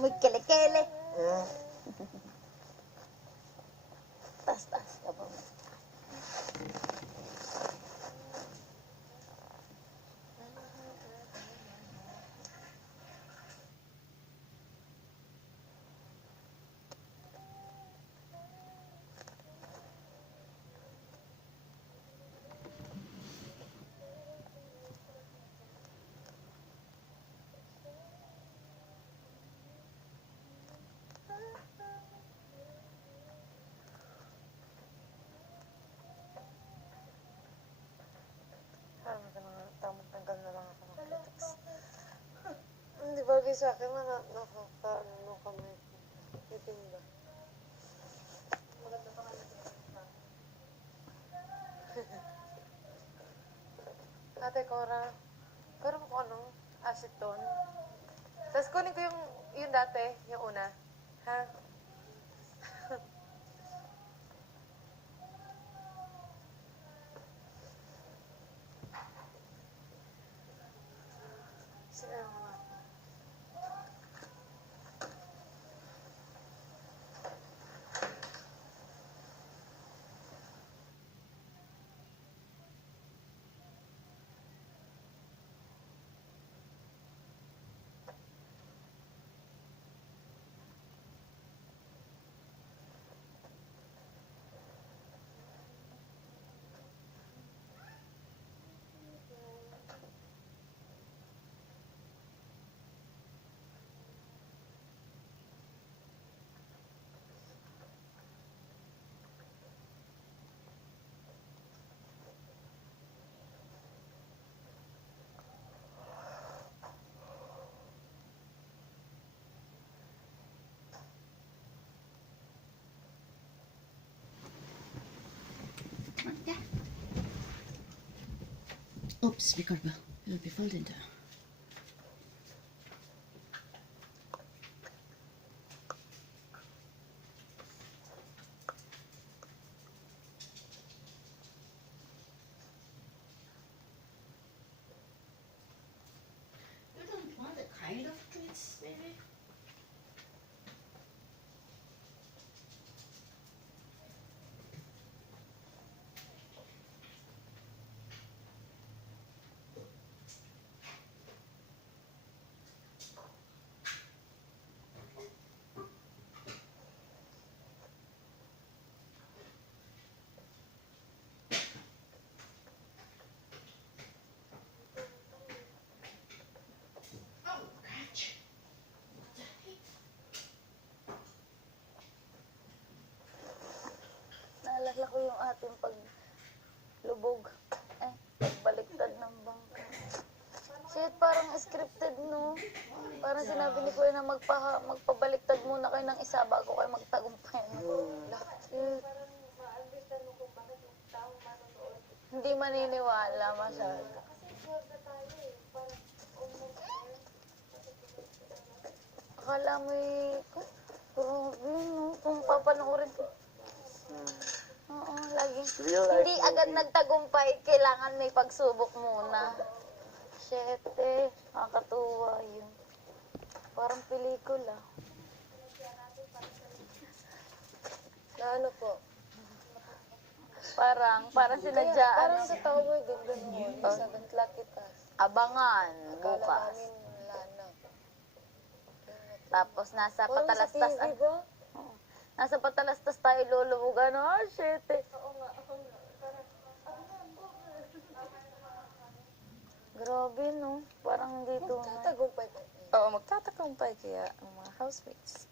Muy kele-kele. Tas-tas ka pa. Tamang-tanggal na lang ako ng critics. Hindi bagay sa akin, nakakaano kami. Titimba. Maganda pa kami. Ate Cora, pero mo kung anong acetone. Tapos kunin ko yung dati, yung una. Ha? Sila mga. Oops, record ba? It'll be folded. You don't want the kind of treats, baby? Oh, catch. What the heck? Naalala ko yung ating paglubog. Pagbaliktad ng bangka. Shit, parang scripted, no? Parang sinabi ni Kuya na magpabaliktad muna kayo ng isa bago kayo magtagumpay. Shit. Hindi maniniwala masyado. Akala mo grabe, no? Kung papanoorin ko. Oo, lagi. Hindi agad nagtagumpay, kailangan may pagsubok muna. Shit, nakakatuwa yun. Parang pelikula. Na ano po? Parang sinadyaan. Parang sa tower din doon. Sa kita. Abangan, bukas. Tapos nasa Patalastas. Nasa Patalastas tayo lulubugan. Oh, shit. Oo nga. Grabe, no? Parang dito. Magtatagumpay pa. Oo, magtatagumpay kaya ang mga housemates.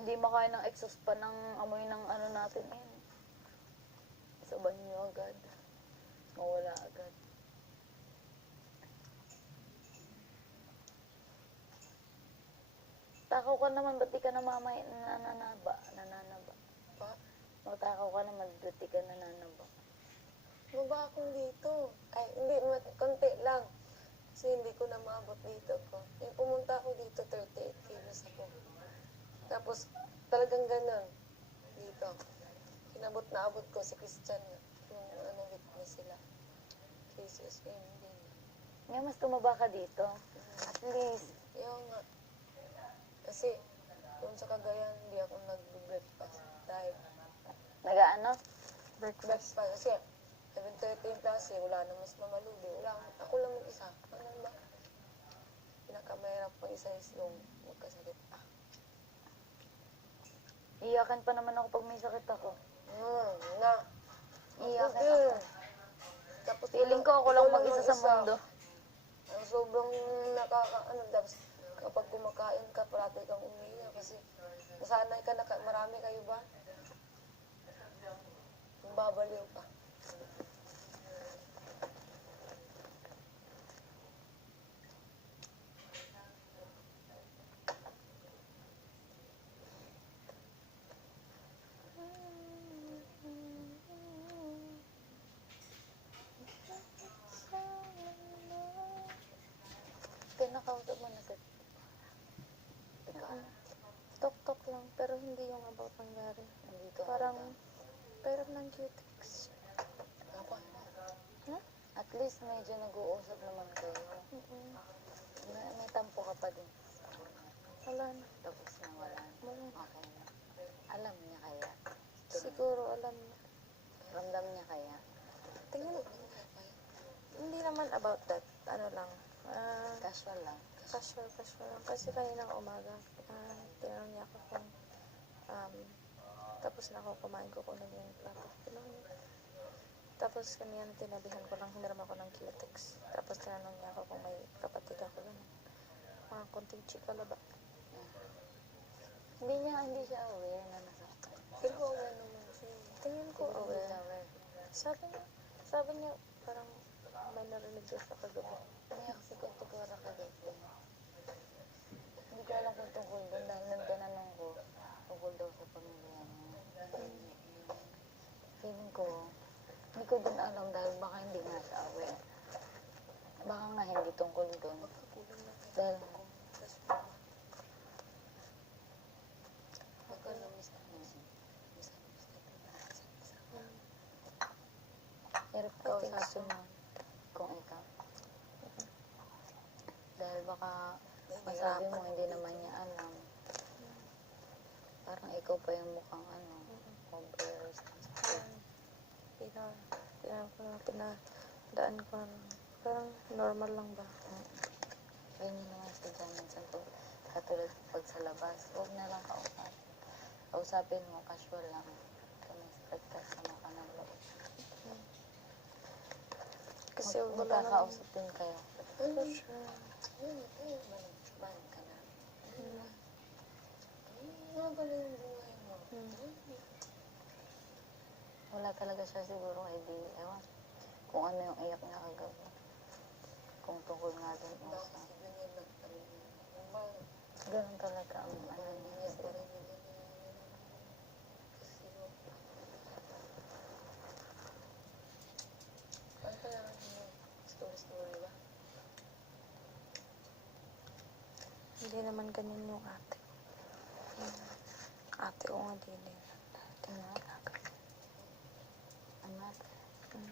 Hindi makaya ng exhaust pa ng amoy ng ano natin yun. Sa banyo agad. Mawala agad. Takaw ka naman, ba't di ka nananaba? Pa? Magtakaw ka naman, ba't di ka nananaba? Baba akong dito. Ay, hindi, konti lang. Kasi hindi ko na maabot dito ko. Yung pumunta ako dito, 38 kilos ako. Tapos, talagang ganun. dito. Kinabot na abot ko si Christian, yung witness sila. Jesus, hindi. Ngayon, mas tumaba ka dito. At least, Yung nga, kasi doon sa Cagayan, hindi ako nag-breakfast. Dahil nag-ano? breakfast kasi 7:30 yung klase, wala na mas mamaludi. Ako lang mag-isa. Ano ba? Pinakamahirap mag-isa is yung magkasakit. Iyakan pa naman ako pag may sakit ako. Na. Iyakan Okay. ako. Tapos Feeling ko ako lang ikaw mag-isa sa mundo. Ang sobrang tapos kapag kumakain ka, parati kang umiiyak kasi nasanay ka na, marami kayo ba? Babaliw ka. Kinakausap mo na sa... Tok-tok lang, pero hindi yung about nangyari. Nandito Parang, ka. pero ng cutex. Huh? At least medyo nag-uusap naman kayo. May tampo ka pa din. Wala na. Tapos na wala. Wala. Okay na. Alam niya kaya. Siguro alam niya. Ramdam niya kaya. Tingin, hindi naman about that. Ano lang. Casual lang. Casual lang. Kasi kaninang umaga, tinanong niya ako kung tapos na ako kumain ko kunin yung plato. Tinanong niya. Tapos kanina tinabihan ko lang, humiram ako ng cutex. Tapos tinanong niya ako kung may kapatid ako lang. Mga konting chika ba? Hindi siya aware na nasaktan. Pero aware naman siya. Tingin ko Hindi aware. siya aware. Sabi niya, parang may narinig daw siya kagabi. Umiyak si Kotikora kagabi. Hindi ko alam kung tungkol doon dahil nagtananong ko tungkol daw sa pamilya niya. Feeling ko, hindi ko din alam dahil baka hindi nga siya aware. Baka nga hindi tungkol doon. Dahil hirap kausapin mo kung ikaw. Dahil baka masabi mo hindi naman niya alam. Parang ikaw pa yung mukhang over-responsible. Pinadaan ko na. Parang normal lang ba? Ganyan naman sa dyan. Minsan pag, katulad pag sa labas, huwag na lang kausapin. Kausapin mo, casual lang. Kamisakit ka, sama ka ng loob. Kasi wala naman. Magkakausap din kayo. For sure. Balik ka na. Ano ba yung buhay mo? Wala talaga siya siguro idea. Ewan. Kung ano yung iyak niya kagabi. Kung tungkol nga dun mo sa... Ganun talaga ang ano niya. Ano kailangan mo? Story ba? Hindi naman ganyan yung ate. Ate ko nga din eh. Anak,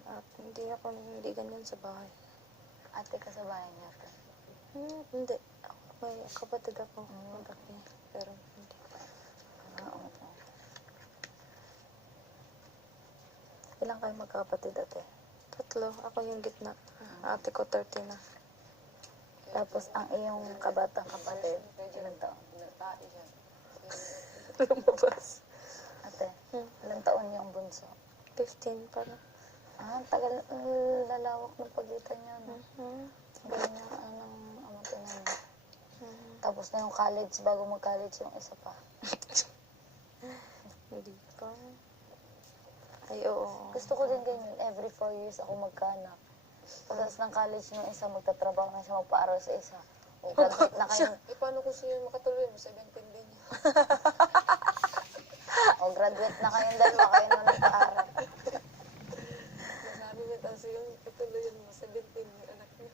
At hindi ganyan sa bahay. ate ka sa bahay niya. Hindi. May kapatid ako. Malaki. Pero hindi. Oo. Ilang kayo magkapatid ate? 3. Ako yung gitna. Ate ko 30 na. Tapos ang iyong kabatang kapatid, ilang taon? Natay siya. Lumabas. Ate, ilang taon yung bunso? 15 pa na. Tagal, lalawak ng pagitan niya, no? Galing na, amang tinan niya. Tapos na yung college, bago mag-college yung isa pa. Hindi pa. Ay, oo. Gusto ko din ganyan, every 4 years ako magkaanak. Pagkas ng college yung isa, magtatrabaho na siya, magpaaral sa isa. O, graduate na kayo. Paano kung siya makatuloy mo? 17 din niya. O, graduate na kayong dalawa, kayo na nagpaaral. Sabi niya, tapos yung katuloy mo, 17 yung anak niya.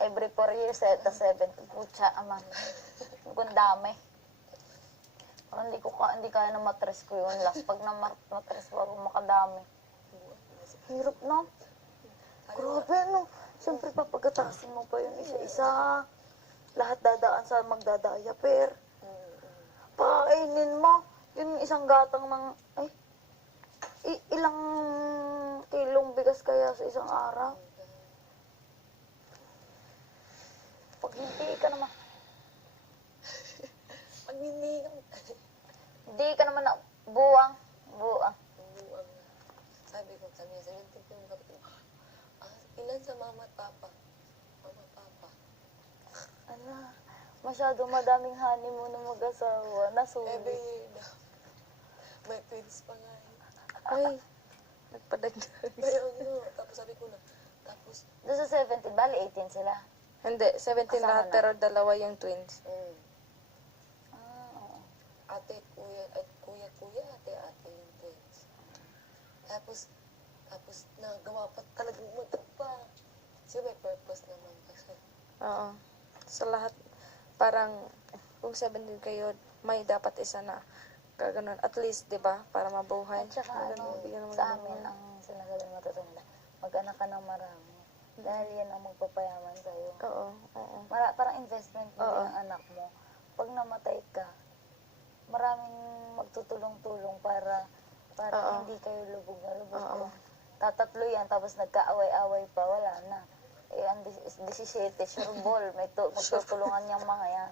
Every 4 years, tapos 7. Putya, aman. Kung dami. Parang hindi kaya na matres ko yun. Last pag na matres ko, makadami. Hirap no? Grabe no? Siyempre papagatasin mo pa yun isa-isa. Lahat dadaan sa magdadayaper. Pakainin mo. Yung isang gatang ng, ilang kilong bigas kaya sa isang araw? Pag hindi ka naman, Pag hindi hindi ka naman na buwang. buwang na. Sabi niya, 17 yung kapatid. Ilan sa mama at papa? Mama, papa. Ala, masyado madaming honeymoon ng mag-asawa. Every Nasulit. year na. May twins pa nga eh. Ay, nagpadagdag. Ngayon no. Tapos sabi ko na, tapos, Doon sa 17, bali 18 sila. Hindi, 17 Kasama lahat, na. pero dalawa yung twins. Oo. ate, kuya, ate yung twins. Tapos nagawa pa talagang magtagpa. Kasi may purpose naman kasi. Oo. Sa lahat, parang, kung 17 kayo, may dapat isa na kaganon. At least, di ba? Para mabuhay. At saka Bigyan mo sa ng amin, buhay. ang sinasabi ng matutunda, mag-anak ka ng marami. Dahil yan ang magpapayaman sa'yo. Oo, oo. Parang investment mo Oo. din ang anak mo. Pag namatay ka, maraming magtutulong-tulong para Oo. hindi kayo lubog na lubog. Oo. Kung tatatlo yan, tapos nagkaaway-away pa, wala na. Eh, ang 17, sure ball, magtutulungan niyang mga yan.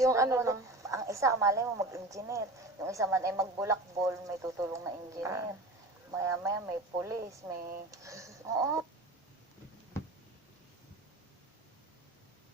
Yung ano lang. Ang isa, malay mo, mag-engineer. Yung isa man ay magbulakbol, may tutulong na engineer. Maya-maya may police, may... Oo,